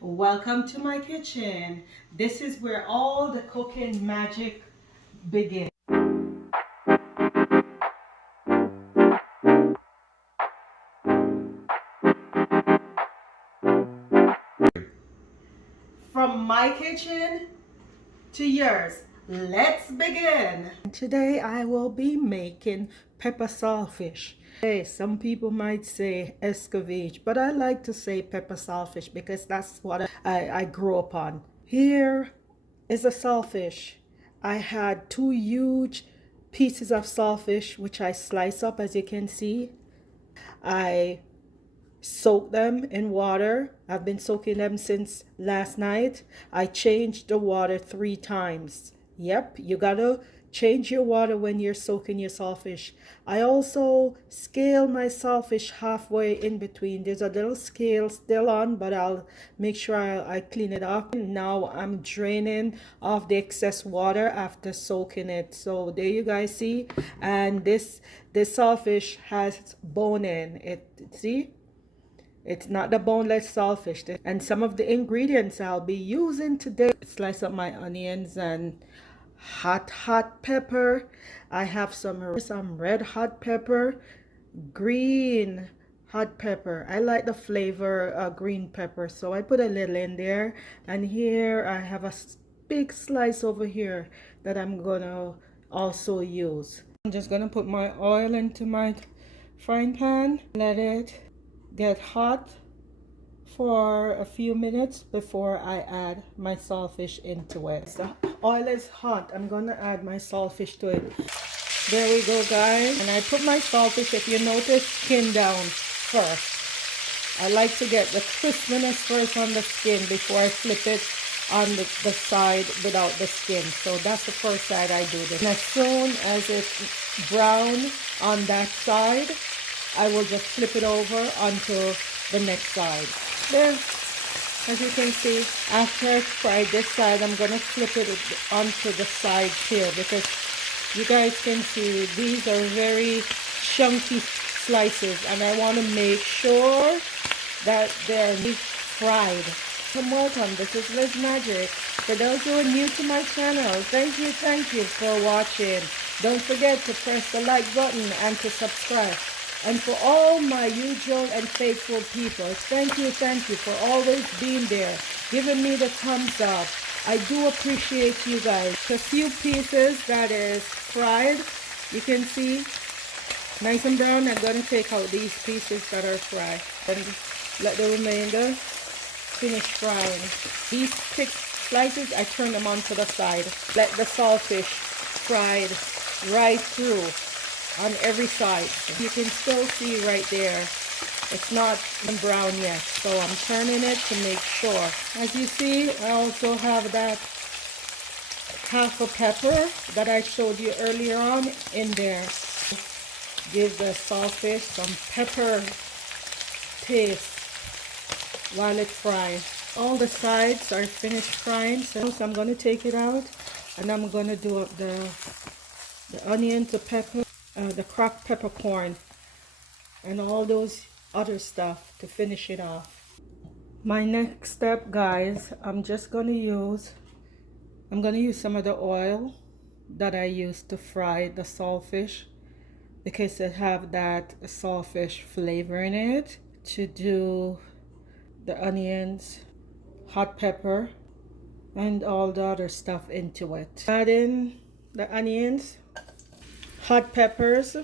Welcome to my kitchen. This is where all the cooking magic begins. From my kitchen to yours. Let's begin. Today I will be making pepper saltfish. Hey, some people might say Escovitch, but I like to say pepper saltfish because that's what I grew up on. Here is a saltfish. I had two huge pieces of saltfish which I slice up, as you can see. I soak them in water. I've been soaking them since last night. I changed the water 3 times. Yep, you gotta change your water when you're soaking your saltfish. I also scale my saltfish halfway in between. There's a little scale still on, but I'll make sure I clean it off. Now I'm draining off the excess water after soaking it. So there you guys see. And this saltfish has bone in it. See? It's not the boneless saltfish. And some of the ingredients I'll be using today. Slice up my onions and hot pepper. I have some red hot pepper, green hot pepper. I like the flavor green pepper, so I put a little in there. And here I have a big slice over here that I'm gonna also use. I'm just gonna put my oil into my frying pan. Let it get hot for a few minutes before I add my saltfish into it. The oil is hot. I'm gonna add my saltfish to it. There we go, guys. And I put my saltfish, if you notice, skin down first. I like to get the crispiness first on the skin before I flip it on the side without the skin. So that's the first side I do this. And as soon as it's brown on that side, I will just flip it over onto the next side. There, as you can see, after I fry this side, I'm going to flip it onto the side here because you guys can see these are very chunky slices and I want to make sure that they're fried. Welcome, this is Liz Magic. For those who are new to my channel, thank you for watching. Don't forget to press the like button and to subscribe. And for all my usual and faithful people, thank you for always being there, giving me the thumbs up. I do appreciate you guys. A few pieces that is fried, you can see, nice and brown. I'm going to take out these pieces that are fried and let the remainder finish frying. These 6 slices, I turn them onto the side. Let the saltfish fried right through on every side. You can still see right there it's not brown yet, so I'm turning it to make sure. As you see, I also have that half a pepper that I showed you earlier on in there. Give the saltfish some pepper taste while it fries. All the sides are finished frying, so I'm going to take it out and I'm going to do up the onions, the pepper, the cracked peppercorn and all those other stuff to finish it off. My next step, guys, I'm going to use some of the oil that I used to fry the saltfish because it have that saltfish flavor in it, to do the onions, hot pepper and all the other stuff into it. Add in the onions, hot peppers,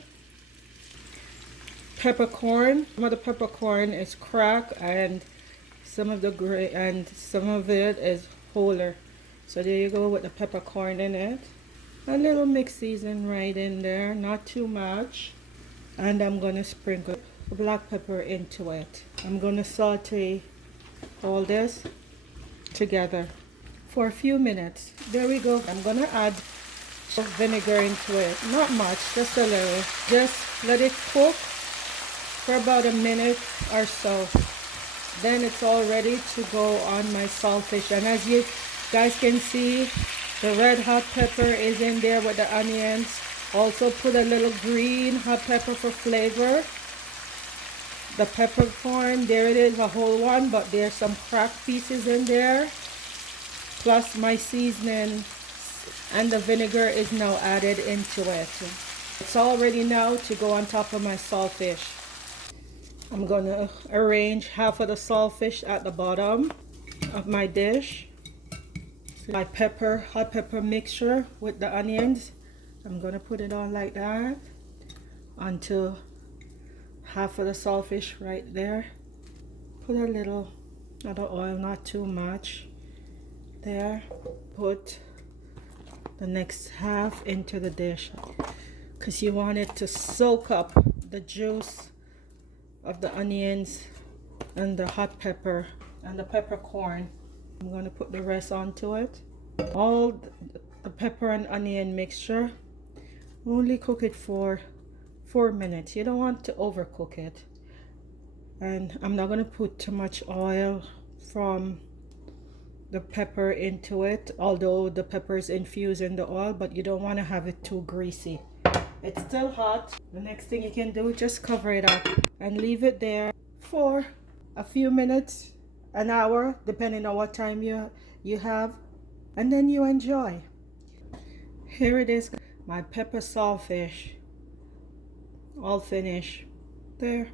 peppercorn. Some of the peppercorn is cracked and some of it is wholer. So there you go with the peppercorn in it. A little mixed season right in there, not too much. And I'm going to sprinkle black pepper into it. I'm going to saute all this together for a few minutes. There we go. I'm going to add vinegar into it. Not much, just a little. Just let it cook for about a minute or so. Then it's all ready to go on my saltfish. And as you guys can see, the red hot pepper is in there with the onions. Also put a little green hot pepper for flavor. the peppercorn. There it is, a whole one, but there's some cracked pieces in there. Plus my seasoning and the vinegar is now added into it. It's all ready now to go on top of my saltfish. I'm gonna arrange half of the saltfish at the bottom of my dish. My hot pepper mixture with the onions. I'm gonna put it on like that onto half of the saltfish right there. Put a little of the oil, not too much. There. Put the next half into the dish because you want it to soak up the juice of the onions and the hot pepper and the peppercorn. I'm going to put the rest onto it. All the pepper and onion mixture, only cook it for 4 minutes. You don't want to overcook it. And I'm not going to put too much oil from the pepper into it, although the pepper is infused in the oil, but you don't want to have it too greasy. It's still hot. The next thing you can do is just cover it up and leave it there for a few minutes, an hour, depending on what time you have, and then you enjoy. Here it is, my pepper saltfish, all finished. There.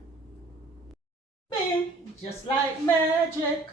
Bing, just like magic.